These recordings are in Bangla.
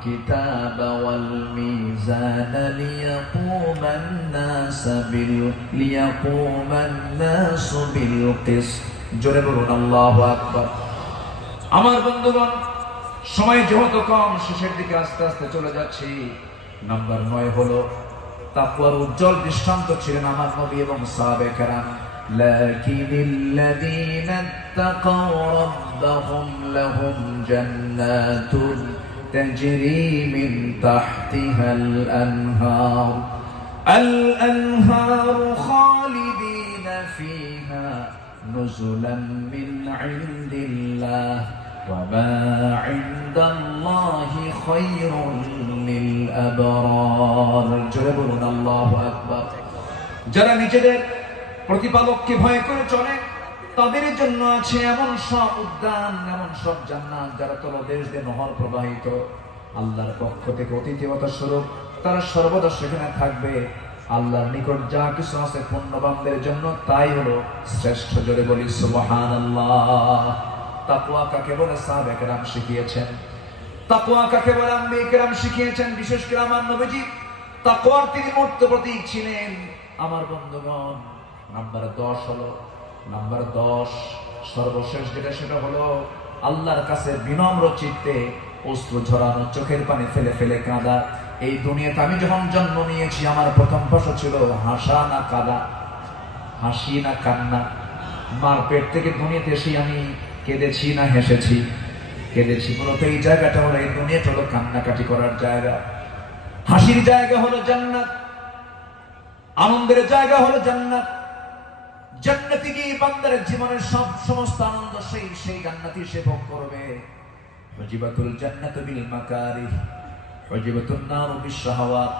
الكتاب والميزان ليقوم الناس بالقسط জোরে বলুন আল্লাহু আকবার। আমার বন্ধুগণ, সময় যেহেতু কম, শেষের দিকে আস্তে আস্তে চলে যাচ্ছি। নাম্বার 9 হলো তাকওয়ার উজ্জ্বল দৃষ্টান্ত ছিলেন আমার নবী এবং সাহাবায়ে কেরাম। লাকিনিল্লাযীনা ইত্তাকাও রাব্বাহুম লাহুম জান্নাতুন তাজরি মিন তাহতিহাল আনহার খালিদিনা ফিহা নুজুলাম মিন ইনদিল্লাহ ওয়া মা ইনদাল্লাহি খায়রুল লিল আবরার। জোরে বলুন আল্লাহু আকবার। যারা নিজেদের প্রতিপালককে ভয় করে চলে, তাদের জন্য আছে এমন সব উদ্যান, এমন সব জান্নাত যারা তলদেশ দিয়ে নহর প্রবাহিত। আল্লাহর পক্ষ থেকে অতিথিয়তা স্বরূপ তারা সর্বদা সেখানে থাকবে। আল্লাহর নিকট যা কিছু আছে পুণ্যবানদের জন্য তাই হলো শ্রেষ্ঠ। জোরে বলি সুবহানাল্লাহ। তাকওয়া কাকে বলে সাহাবায়ে কেরাম শিখিয়েছেন, তাকওয়া কাকে বলে আম্বিয়ে কেরাম শিখিয়েছেন। বিশেষ করে আমার নবীজি তাকওয়ার তিনি মূর্ত প্রতীক ছিলেন। আমার বন্ধুগণ, নাম্বার 10 হলো, নাম্বার 10 সর্বশেষ যেটা, সেটা হলো আল্লাহর কাছে বিনম্র চিত্তে অশ্রু ঝরানো, চোখের পানি ফেলে ফেলে কাঁদা। এই দুনিয়াতে আমি যখন জন্ম নিয়েছি আমার প্রথম প্রশ্ন ছিল হাসা না কাঁদা, হাসি না কান্না। মার পেট থেকে দুনিয়াতে এসে আমি কেঁদেছি না হেসেছি? কেঁদেছি। মূলত এই জায়গাটা হলো, এই দুনিয়াটা হলো কান্নাকাটি করার জায়গা। হাসির জায়গা হলো জান্নাত, আনন্দের জায়গা হলো জান্নাত। জান্নাতে গিয়ে বান্দার জীবনের সমস্ত আনন্দ সেই জান্নাতই সে ভোগ করবে। হুজিবাতুল জান্নাতু বিল মাকারিহ হুজিবাতুন নারু বিশ শাহাওয়াত।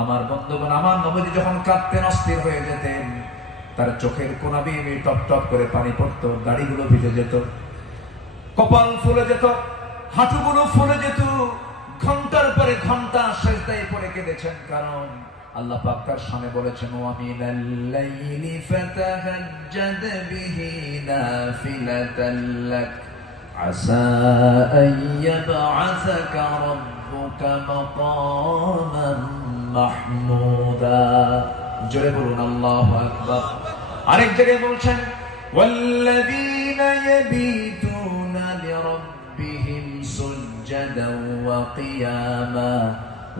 আমার বন্ধুগণ, আমার নবী যখন কাঁদতেন, অস্থির হয়ে যেতেন, তার চোখের কোনা বেয়ে টপ টপ করে পানি পড়তো, দাড়িগুলো ভিজে যেত, কপাল ফুলে যেত, হাঁটুগুলো ফুলে যেত। ঘন্টার পরে ঘন্টা সিজদায় পড়ে কেঁদেছেন, কারণ আল্লাহ পাক তার সামনে বলেছেন ওয়া মিনাল লাইলি ফাতাহাজ্জাদ বিহি নাফিলাতাল লাক আসা আন ইয়াবআসাকা রাব্বুকা মাকামান মাহমুদা। জোরে বলুন আল্লাহু আকবার। আরেক জায়গায় বলছেন ওয়াল্লাযীনা ইয়াবিতুনা লিরাব্বিহিম সুজদান ওয়া কিয়ামা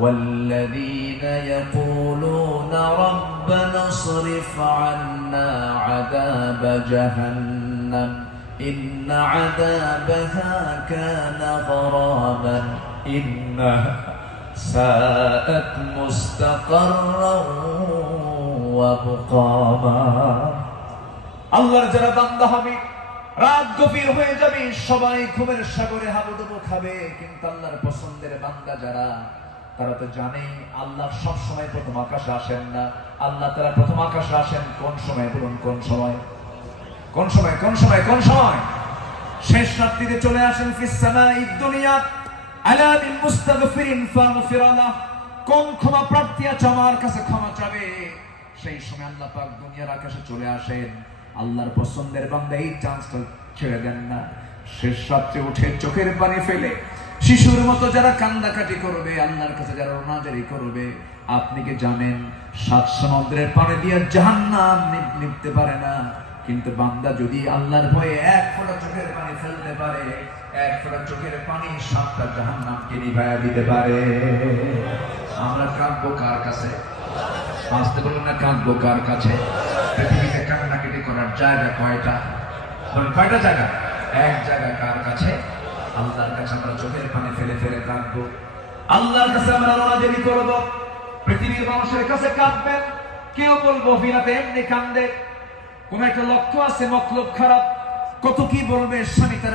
والذين يقولون ربنا اصرف عنا عذاب جهنم إن عذابها كان غراما إنها ساءت مستقرا ومقاما। আল্লাহর যারা বান্দা হবে, রাত গভীর হয়ে যাবে, সবাই ঘুমের সাগরে হাবুডুবু খাবে, কিন্তু আল্লাহর পছন্দের বান্দা যারা, তারা তো জানে আল্লাহ সব সময় প্রথম আকাশে আসেন না। আল্লাহ তারা প্রথম আকাশে আসেন কোন সময়? বলুন কোন সময়? কোন সময়? কোন সময়? কোন সময়? শেষ রাত্রিতে চলে আসেন ফিস সামাঈদ দুনিয়া আলা বিল মুস্তাগফিরিন ফাগফির লাহ। কোন ক্ষমা প্রার্থী আছে আমার কাছে ক্ষমা চাবে, সেই সময় আল্লাহ পাক দুনিয়ার আকাশে চলে আসেন। আল্লাহর পছন্দের বান্দা এই চান্সটা ছেড়ে দেন না। শেষ রাত্রে উঠে চোখের পানি ফেলে শিশুর মতো যারা কান্দাকাটি করবে, আল্লাহর কাছে যারা রোনাজারি করবে, আপনি কি জানেন 7 সমুদ্রের পানি দিয়ে জাহান্নাম নিভতে পারে না, কিন্তু বান্দা যদি আল্লাহর ভয়ে 1 ফোঁটা চোখের পানি ফেলতে পারে, 1 ফোঁটা চোখের পানি 7টা জাহান্নামকে নিভাইয়া দিতে পারে। আমরা কাঁদবো কার কাছে? আসতে বলুন না, কাঁদবো কার কাছে? পৃথিবীতে কান্নাকাটি করার জায়গা কয়টা? বলুন কয়টা জায়গা? এক জায়গা। কার কাছে? আল্লাহর কাছে আমরা চোখের পানি ফেলে ফেলে কাঁদবো, আল্লাহর কাছে আমরা রোনাজারি করব। পৃথিবীর মানুষের কাছে কাঁদবেন, কেউ বলবো ফিরাতে এমনি কান্দে, কোন একটা লক্ষ্য আছে, মতলব খারাপ। কত কি বলবে স্বামী তার